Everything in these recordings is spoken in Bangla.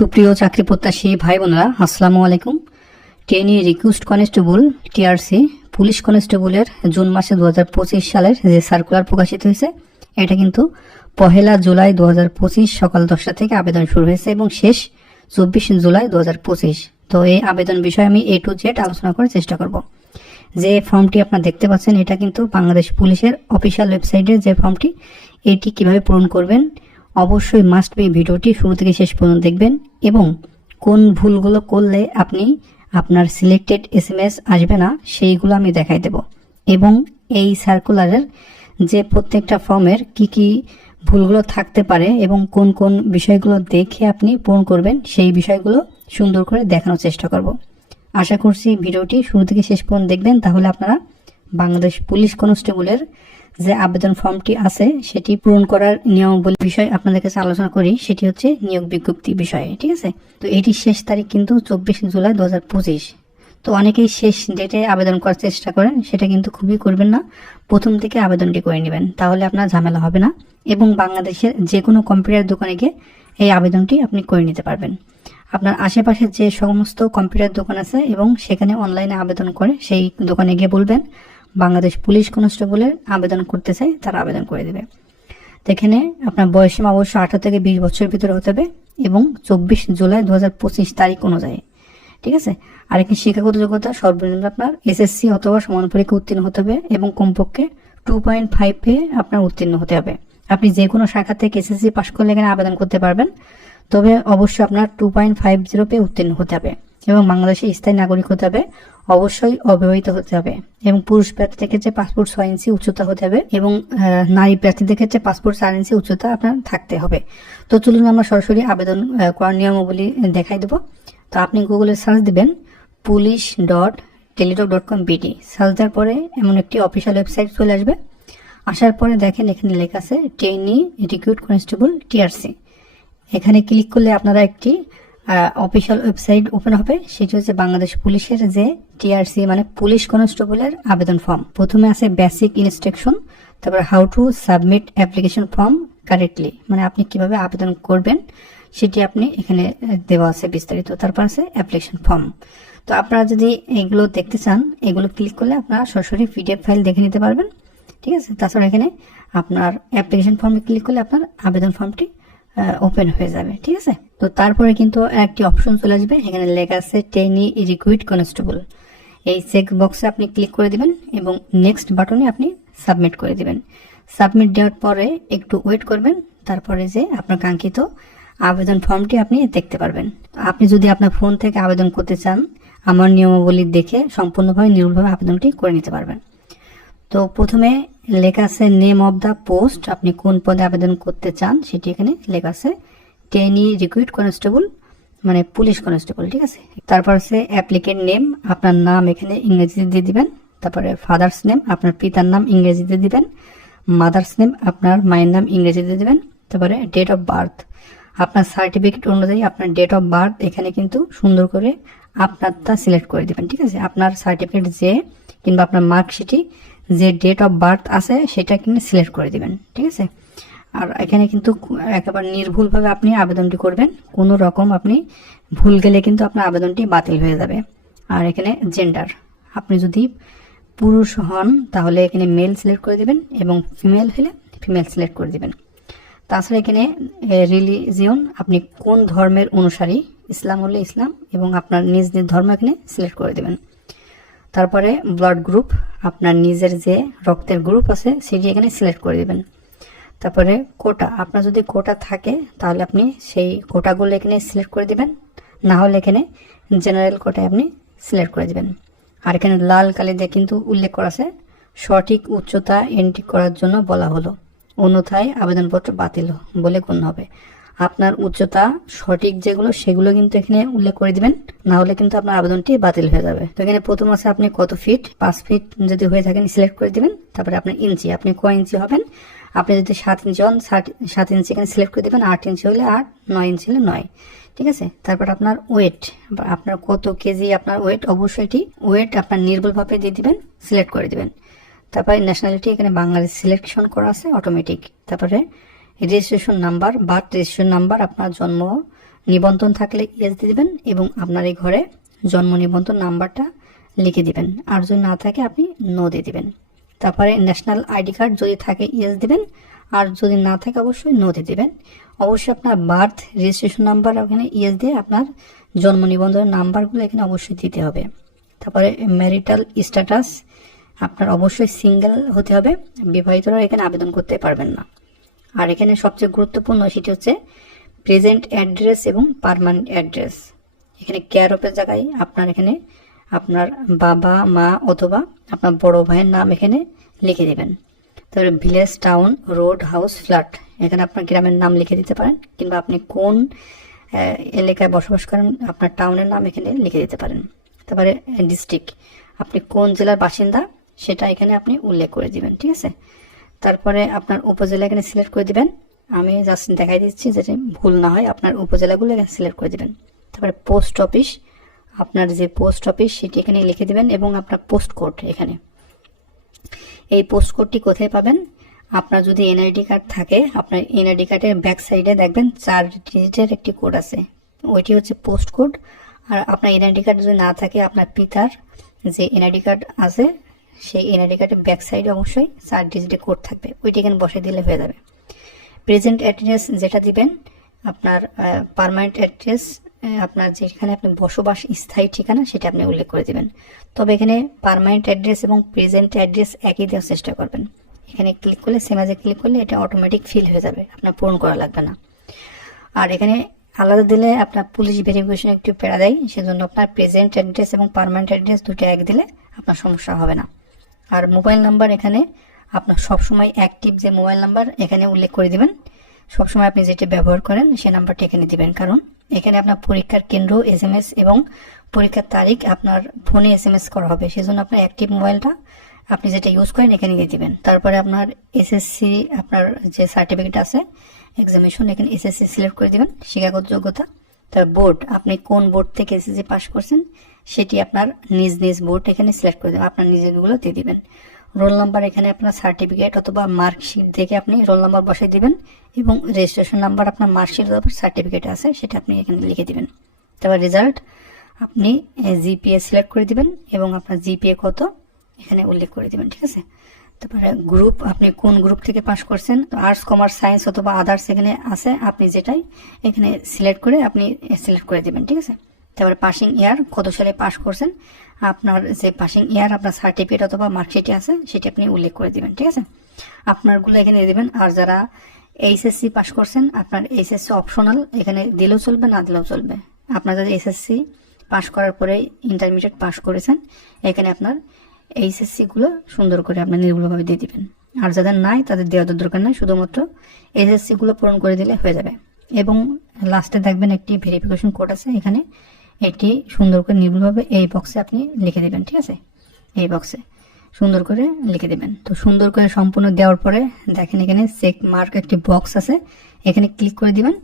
সুপ্রিয় চাকরি প্রত্যাশী ভাই বোনেরা, আসসালামু আলাইকুম। Trainee recruit constable, TRC, police কনস্টেবলের জুন মাসে দু হাজার পঁচিশ সালের যে সার্কুলার প্রকাশিত হয়েছে, এটা কিন্তু পহেলা জুলাই দু হাজার পঁচিশ সকাল দশটা থেকে আবেদন শুরু হয়েছে এবং শেষ চব্বিশ জুলাই দু হাজার পঁচিশ। তো এই আবেদন বিষয়ে আমি এ টু জেড আলোচনা করার চেষ্টা করব। যে ফর্মটি আপনারা দেখতে পাচ্ছেন, এটা কিন্তু বাংলাদেশ পুলিশের অফিসিয়াল ওয়েবসাইটের যে ফর্মটি, এটি কীভাবে পূরণ করবেন অবশ্যই মাস্ট বি ভিডিওটি শুরু থেকে শেষ পর্যন্ত দেখবেন এবং কোন ভুলগুলো করলে আপনি আপনার সিলেক্টেড এস এম এস আসবে না, সেইগুলো আমি দেখাই দেব। এবং এই সার্কুলারের যে প্রত্যেকটা ফর্মের কি কি ভুলগুলো থাকতে পারে এবং কোন কোন বিষয়গুলো দেখে আপনি পূরণ করবেন, সেই বিষয়গুলো সুন্দর করে দেখানোর চেষ্টা করব। আশা করছি ভিডিওটি শুরু থেকে শেষ পর্যন্ত দেখবেন, তাহলে আপনারা বাংলাদেশ পুলিশ কনস্টেবলের যে আবেদন ফর্মটি আছে, সেটি পূরণ করার নিয়মাবলী বিষয় আপনাদের কাছে আলোচনা করি, সেটি হচ্ছে নিয়োগ বিজ্ঞপ্তি বিষয়ে, ঠিক আছে? তো এটি শেষ তারিখ কিন্তু চব্বিশ জুলাই দু হাজার পঁচিশ। তো অনেকেই শেষ ডেটে আবেদন করার চেষ্টা করেন, সেটা কিন্তু খুবই করবেন না। প্রথম থেকে আবেদনটি করে নেবেন, তাহলে আপনার ঝামেলা হবে না এবং বাংলাদেশের যে কোনো কম্পিউটার দোকানে গিয়ে এই আবেদনটি আপনি করে নিতে পারবেন। আপনার আশেপাশে যে সমস্ত কম্পিউটার দোকান আছে এবং সেখানে অনলাইনে আবেদন করে সেই দোকানে গিয়ে বলবেন বাংলাদেশ পুলিশ কনস্টেবলের আবেদন করতে চাই তারা আবেদন করে দেবে। এখানে আপনার বয়সীমা অবশ্য আঠারো থেকে বিশ বছরের ভিতরে হতে হবে এবং চব্বিশ জুলাই দু হাজার পঁচিশ তারিখ অনুযায়ী। ঠিক আছে? আর এখানে শিক্ষাগত যোগ্যতা, সর্বনিম্ন আপনার এসএসসি অথবা সমান পরীক্ষা উত্তীর্ণ হতে হবে এবং কমপক্ষে টু পয়েন্ট ফাইভ পেয়ে আপনার উত্তীর্ণ হতে হবে। আপনি যে কোনো শাখা থেকে এসএসসি পাশ করলে এখানে আবেদন করতে পারবেন, তবে অবশ্যই আপনার টু পয়েন্ট ফাইভ জিরো পেয়ে উত্তীর্ণ হতে হবে। এবং বাংলাদেশে স্থায়ী নাগরিক হতে হবে, অবশ্যই অবিবাহিত হতে হবে। এবং পুরুষ প্রার্থীদের ক্ষেত্রে পাসপোর্ট ছয় ইঞ্চি উচ্চতা হতে হবে এবং নারী প্রার্থীদের ক্ষেত্রে পাসপোর্ট চার ইঞ্চি উচ্চতা আপনার থাকতে হবে। তো চলুন আমরা সরাসরি আবেদন করার নিয়মাবলী দেখাই দেবো। তো আপনি গুগলে সার্চ দিবেন police dot Teletalk dot com BD. Search দেওয়ার পরে এমন একটি অফিসিয়াল ওয়েবসাইট চলে আসবে। আসার পরে দেখেন এখানে লেখা আছে ট্রেনি রিক্রুট কনস্টেবল টিআরসি এখানে ক্লিক করলে আপনারা একটি অফিসিয়াল ওয়েবসাইট ওপেন হবে। সেটি হচ্ছে বাংলাদেশ পুলিশের যে টিআরসি মানে পুলিশ কনস্টেবলের আবেদন ফর্ম প্রথমে আছে বেসিক ইনস্ট্রাকশন তারপর how to submit application form correctly মানে আপনি কীভাবে আবেদন করবেন, সেটি আপনি এখানে দেওয়া আছে বিস্তারিত। তারপর আছে অ্যাপ্লিকেশন ফর্ম তো আপনারা যদি এগুলো দেখতে চান, এগুলো ক্লিক করলে আপনারা সরাসরি পিডিএফ ফাইল দেখে নিতে পারবেন। ঠিক আছে? তাছাড়া এখানে আপনার অ্যাপ্লিকেশন ফর্মে ক্লিক করলে আপনার আবেদন ফর্মটি ওপেন হয়ে যাবে, ঠিক আছে? তো তারপরে কিন্তু একটি অপশন চলে আসবে, এখানে লেখা আছে টেনি রিকুইড কনস্টেবল এই চেক বক্সে আপনি ক্লিক করে দিবেন এবং নেক্সট বাটনে আপনি সাবমিট করে দিবেন। সাবমিট দেওয়ার পরে একটু ওয়েট করবেন, তারপরে যে আপনার কাঙ্ক্ষিত আবেদন ফর্মটি আপনি দেখতে পারবেন। আপনি যদি আপনার ফোন থেকে আবেদন করতে চান, আমার নিয়মাবলী দেখে সম্পূর্ণভাবে নির্ভুলভাবে আবেদনটি করে নিতে পারবেন। তো প্রথমে লেখা আছে নেম অফ দ্য পোস্ট আপনি কোন পদে আবেদন করতে চান সেটি এখানে লেখা আছে টেনি রিক্রুইট কনস্টেবল মানে পুলিশ কনস্টেবল ঠিক আছে? তারপর আছে অ্যাপ্লিকেন্ট নেম আপনার নাম এখানে ইংরেজিতে দিয়ে দিবেন। তারপরে ফাদার্স নেম আপনার পিতার নাম ইংরেজিতে দিবেন। মাদার্স নেম আপনার মায়ের নাম ইংরেজিতে দিবেন। তারপরে ডেট অফ বার্থ আপনার সার্টিফিকেট অনুযায়ী আপনার ডেট অফ বার্থ এখানে কিন্তু সুন্দর করে আপনারটা সিলেক্ট করে দিবেন, ঠিক আছে? আপনার সার্টিফিকেট যে কিংবা আপনার মার্কশিটে যে ডেট অফ বার্থ আছে, সেটা কিন্তু সিলেক্ট করে দিবেন, ঠিক আছে? আর এখানে কিন্তু একেবারে নির্ভুলভাবে আপনি আবেদনটি করবেন। কোনো রকম আপনি ভুল গেলে কিন্তু আপনার আবেদনটি বাতিল হয়ে যাবে। আর এখানে জেন্ডার আপনি যদি পুরুষ হন, তাহলে এখানে মেল সিলেক্ট করে দিবেন এবং ফিমেল হলে ফিমেল সিলেক্ট করে দিবেন। তাছাড়া এখানে রিলিজিয়ন আপনি কোন ধর্মের অনুসারী? ইসলাম হলে ইসলাম এবং আপনার নিজ নিজ ধর্ম এখানে সিলেক্ট করে দেবেন। তারপরে ব্লাড গ্রুপ আপনার নিজের যে রক্তের গ্রুপ আছে, সেটি এখানে সিলেক্ট করে দেবেন। তারপরে কোটা, আপনার যদি কোটা থাকে, তাহলে আপনি সেই কোটাগুলো এখানে সিলেক্ট করে দিবেন। না হলে এখানে জেনারেল কোটায় আপনি সিলেক্ট করে দেবেন। আর এখানে লাল কালি দিয়ে কিন্তু উল্লেখ করা আছে, সঠিক উচ্চতা এন্ট্রি করার জন্য বলা হলো। অন্যথায় আবেদনপত্র বাতিল বলে গণ্য হবে। আপনার উচ্চতা সঠিক যেগুলো, সেগুলো কিন্তু এখানে উল্লেখ করে দিবেন। না হলে কিন্তু আপনার আবেদনটি বাতিল হয়ে যাবে। তো এখানে প্রথম আছে আপনি কত ফিট? পাঁচ ফিট যদি হয়ে থাকেন সিলেক্ট করে দিবেন। তারপরে আপনার ইঞ্চি, আপনি কয় ইঞ্চি হবেন? আপনি যদি সাত ইঞ্চি হন, সাত ইঞ্চি এখানে সিলেক্ট করে দিবেন। আট ইঞ্চি হলে আট, নয় ইঞ্চি হলে নয়। ঠিক আছে? তারপর আপনার ওয়েট আপনার কত কেজি আপনার ওয়েট অবশ্যই এটি ওয়েট আপনার নির্ভুলভাবে দিয়ে দিবেন সিলেক্ট করে দিবেন। তারপরে ন্যাশনালিটি এখানে বাংলাদেশ সিলেকশন করা আছে অটোমেটিক তারপরে registration number, birth registration number, আপনার জন্ম নিবন্ধন থাকলে ইয়েস দিয়ে দিবেন এবং আপনার এই ঘরে জন্ম নিবন্ধন নাম্বারটা লিখে দিবেন। আর যদি না থাকে, আপনি নো দিয়ে দিবেন। তারপরে ন্যাশনাল আইডি কার্ড যদি থাকে, ইয়েস দিবেন। আর যদি না থাকে, অবশ্যই নো দিয়ে দিবেন। অবশ্যই আপনার বার্থ রেজিস্ট্রেশন নাম্বার ওখানে ইয়েস দিয়ে আপনার জন্ম নিবন্ধনের নাম্বারগুলো এখানে অবশ্যই দিতে হবে। তারপরে ম্যারিটাল স্ট্যাটাস আপনার অবশ্যই সিঙ্গেল হতে হবে। বিবাহিতরা এখানে আবেদন করতে পারবেন না। আর এখানে সবচেয়ে গুরুত্বপূর্ণ সেটি হচ্ছে প্রেজেন্ট অ্যাড্রেস এবং পারমানেন্ট অ্যাড্রেস। এখানে কেয়ার অফের জায়গায় আপনার এখানে আপনার বাবা, মা অথবা আপনার বড় ভাইয়ের নাম এখানে লিখে দেবেন। তারপরে village town road house flat এখানে আপনার গ্রামের নাম লিখে দিতে পারেন কিংবা আপনি কোন এলাকায় বসবাস করেন আপনার টাউনের নাম এখানে লিখে দিতে পারেন। তারপরে ডিস্ট্রিক্ট আপনি কোন জেলার বাসিন্দা সেটা এখানে আপনি উল্লেখ করে দিবেন, ঠিক আছে? তারপরে আপনার উপজেলা এখানে সিলেক্ট করে দিবেন। আমি জাস্ট দেখাই দিচ্ছি যাতে ভুল না হয়, আপনার উপজেলাগুলো এখানে সিলেক্ট করে দিবেন। তারপরে পোস্ট অফিস আপনার যে পোস্ট অফিস সেটি এখানে লিখে দিবেন এবং আপনার পোস্ট কোড এখানে। এই পোস্ট কোডটি কোথায় পাবেন? আপনার যদি এনআইডি কার্ড থাকে, আপনার এনআইডি কার্ডের ব্যাক সাইডে দেখবেন চার ডিজিটের একটি কোড আছে। ওইটি হচ্ছে পোস্ট কোড আর আপনার এনআইডি কার্ড যদি না থাকে, আপনার পিতার যে এনআইডি কার্ড আছে সেই এনআইডি কার্ডের ব্যাক সাইডে অবশ্যই চার ডিজিটের কোড থাকবে। ওইটি এখানে বসে দিলে হয়ে যাবে। প্রেজেন্ট অ্যাড্রেস যেটা দিবেন, আপনার পার্মানেন্ট অ্যাড্রেস আপনার যেখানে আপনি বসবাস স্থায়ী ঠিকানা সেটা আপনি উল্লেখ করে দিবেন। তবে এখানে পারমানেন্ট অ্যাড্রেস এবং প্রেজেন্ট অ্যাড্রেস একই দেওয়ার চেষ্টা করবেন। এখানে ক্লিক করলে সেমাজে ক্লিক করলে এটা অটোমেটিক ফিল হয়ে যাবে। আপনার পূরণ করা লাগবে না। আর এখানে আলাদা দিলে আপনার পুলিশ ভেরিফিকেশন একটু পেড়া দেয়, সেজন্য আপনার প্রেজেন্ট অ্যাড্রেস এবং পারমানেন্ট অ্যাড্রেস দুটো এক দিলে আপনার সমস্যা হবে না। আর মোবাইল নাম্বার এখানে আপনার সবসময় অ্যাক্টিভ যে মোবাইল নাম্বার এখানে উল্লেখ করে দিবেন। সবসময় আপনি যেটি ব্যবহার করেন সেই নাম্বারটি এখানে দিবেন। কারণ এখানে আপনার পরীক্ষার কেন্দ্র এস এম এস এবং পরীক্ষার তারিখ আপনার ফোনে এস এম এস করা হবে। সেজন্য আপনার অ্যাক্টিভ মোবাইলটা আপনি যেটা ইউজ করেন এখানে দিয়ে দিবেন। তারপরে আপনার এসএসসি আপনার যে সার্টিফিকেট আছে এক্সামিনেশন এখানে এসএসসি সিলেক্ট করে দিবেন। শিক্ষাগত যোগ্যতা, তার বোর্ড আপনি কোন বোর্ড থেকে এসএসসি পাস করছেন সেটি আপনার নিজ নিজ বোর্ড এখানে সিলেক্ট করে দেবেন, আপনার নিজেরগুলো দিয়ে দিবেন। রোল নাম্বার এখানে আপনার সার্টিফিকেট অথবা মার্কশিট দেখে আপনি রোল নাম্বার বসিয়ে দিবেন এবং রেজিস্ট্রেশন নাম্বার আপনার মার্কশিট অথবা সার্টিফিকেট আছে সেটা আপনি এখানে লিখে দিবেন। তারপর রেজাল্ট আপনি জিপিএ সিলেক্ট করে দিবেন এবং আপনার জিপিএ কত এখানে উল্লেখ করে দিবেন, ঠিক আছে? তারপরে গ্রুপ আপনি কোন গ্রুপ থেকে পাশ করছেন? আর্টস কমার্স সায়েন্স অথবা আদার্স এখানে আছে, আপনি যেটাই এখানে সিলেক্ট করে আপনি সিলেক্ট করে দিবেন, ঠিক আছে? তারপরে পাসিং ইয়ার কত সালে পাস করছেন? আপনার যে পাসিং ইয়ার আপনার সার্টিফিকেট অথবা মার্কশিটে আছে, সেটি আপনি উল্লেখ করে দিবেন, ঠিক আছে? আপনারগুলো এখানে দিবেন, আর যারা এইচএসসি পাস করছেন, আপনার এইচএসসি অপশনাল এখানে দিলেও চলবে, না দিলেও চলবে। আপনার যারা এসএসসি পাস করার পরে ইন্টারমিডিয়েট পাস করেছেন, এখানে আপনার এইচএসসি গুলো সুন্দর করে আপনার নির্ভুলভাবে দিয়ে দিবেন। আর যাদের নাই, তাদের দেওয়ার দরকার নাই, শুধুমাত্র এইচএসসি গুলো পূরণ করে দিলে হয়ে যাবে। এবং লাস্টে দেখবেন একটি ভেরিফিকেশন কোড আছে, এখানে এটি সুন্দর করে নির্ভুলভাবে এই বক্সে আপনি লিখে দেবেন, ঠিক আছে? এই বক্সে সুন্দর করে লিখে দেবেন। তো সুন্দর করে সম্পূর্ণ দেওয়ার পরে দেখেন এখানে চেক মার্ক একটি বক্স আছে। এখানে ক্লিক করে দিবেন।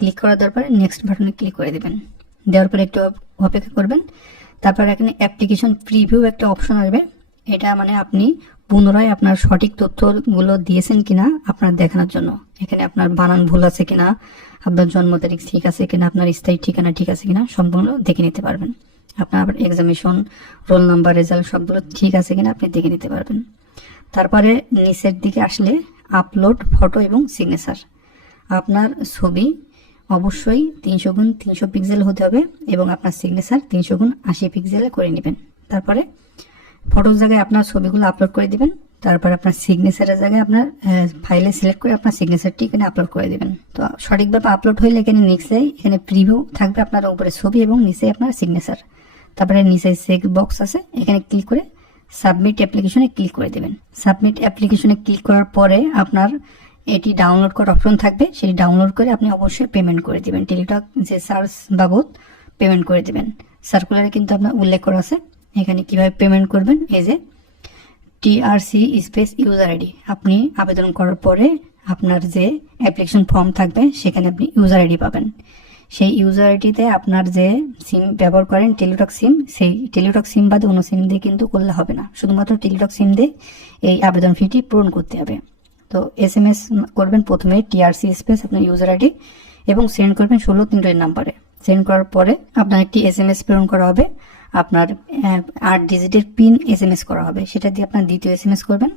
ক্লিক করার দেওয়ার পরে নেক্সট বাটনে ক্লিক করে দেবেন। দেওয়ার পরে একটু অপেক্ষা করবেন। তারপর এখানে অ্যাপ্লিকেশন প্রিভিউ একটা অপশন আসবে। এটা মানে আপনি পুনরায় আপনার সঠিক তথ্যগুলো দিয়েছেন কিনা আপনার দেখানোর জন্য। এখানে আপনার বানান ভুল আছে কিনা, আপনার জন্ম তারিখ ঠিক আছে কিনা, আপনার স্থায়ী ঠিকানা ঠিক আছে কিনা সম্পূর্ণ দেখে নিতে পারবেন। আপনার এক্সামিশন রোল নাম্বার রেজাল্ট সবগুলো ঠিক আছে কিনা আপনি দেখে নিতে পারবেন। তারপরে নিচের দিকে আসলে আপলোড ফটো এবং সিগনেচার আপনার ছবি অবশ্যই তিনশো গুণ তিনশো পিক্সেল হতে হবে এবং আপনার সিগনেচার তিনশো গুণ আশি পিক্সেলে করে নেবেন। তারপরে ফটোর জায়গায় আপনার ছবিগুলো আপলোড করে দিবেন, তারপর আপনার সিগনেচারের জায়গায় আপনার ফাইলে সিলেক্ট করে আপনার সিগনেচারটি এখানে আপলোড করে দিবেন। তো সঠিকভাবে আপলোড হইলে এখানে নিচে এখানে প্রিভিউ থাকবে আপনার উপরে ছবি এবং নিচে আপনার সিগনেচার তারপরে নিচে চেক বক্স আছে, এখানে ক্লিক করে সাবমিট অ্যাপ্লিকেশনে ক্লিক করে দেবেন। সাবমিট অ্যাপ্লিকেশনে ক্লিক করার পরে আপনার এটি ডাউনলোড করার অপশন থাকবে, সেটি ডাউনলোড করে আপনি অবশ্যই পেমেন্ট করে দিবেন। টেলিটক যে সার্চ বাবদ পেমেন্ট করে দিবেন। সার্কুলারে কিন্তু আপনার উল্লেখ করা আছে। এখানে কীভাবে পেমেন্ট করবেন? এই যে টিআরসি স্পেস ইউজার আইডি আপনি আবেদন করার পরে আপনার যে অ্যাপ্লিকেশন ফর্ম থাকবে, সেখানে আপনি ইউজার আইডি পাবেন। সেই ইউজার আইডিতে আপনার যে সিম ব্যবহার করেন টেলিটক সিম সেই টেলিটক সিম বাদে অন্য সিম দিয়ে কিন্তু করলে হবে না। শুধুমাত্র টেলিটক সিম দিয়ে এই আবেদন ফিটি পূরণ করতে হবে। তো এস এম এস করবেন প্রথমে টিআরসি স্পেস আপনার ইউজার আইডি এবং সেন্ড করবেন ষোলো তিনটের নাম্বারে সেন্ড করার পরে আপনার একটি এস এম এস প্রেরণ করা হবে। আপনার আট ডিজিটের পিন এস এম এস করা হবে। সেটা দিয়ে আপনার দ্বিতীয় এস এম এস করবেন।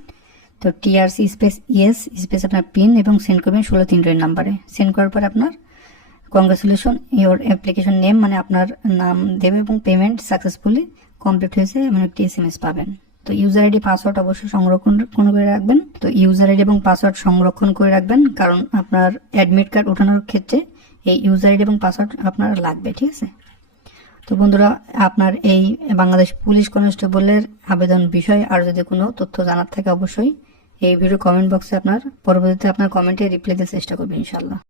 তো টিআরসি স্পেস ইয়েস স্পেস আপনার পিন এবং সেন্ড করবেন ষোলো তিনটের নাম্বারে সেন্ড করার পরে আপনার কংগ্রেচুলেশন ইওর অ্যাপ্লিকেশন নেম মানে আপনার নাম দেবে এবং পেমেন্ট সাকসেসফুলি কমপ্লিট হয়েছে এমন একটি এস এম এস পাবেন। তো ইউজার আইডি পাসওয়ার্ড অবশ্যই সংরক্ষণ করে রাখবেন। তো ইউজার আইডি এবং পাসওয়ার্ড সংরক্ষণ করে রাখবেন। কারণ আপনার অ্যাডমিট কার্ড ওঠানোর ক্ষেত্রে এই ইউজার আইডি এবং পাসওয়ার্ড আপনার লাগবে, ঠিক আছে? তো বন্ধুরা, আপনার এই বাংলাদেশ পুলিশ কনস্টেবলের আবেদন বিষয়ে আর যদি কোনো তথ্য জানার থাকে, অবশ্যই এই ভিডিও কমেন্ট বক্সে আপনার, পরবর্তীতে আপনার কমেন্টে রিপ্লাই দেওয়ার চেষ্টা করবেন ইনশাল্লাহ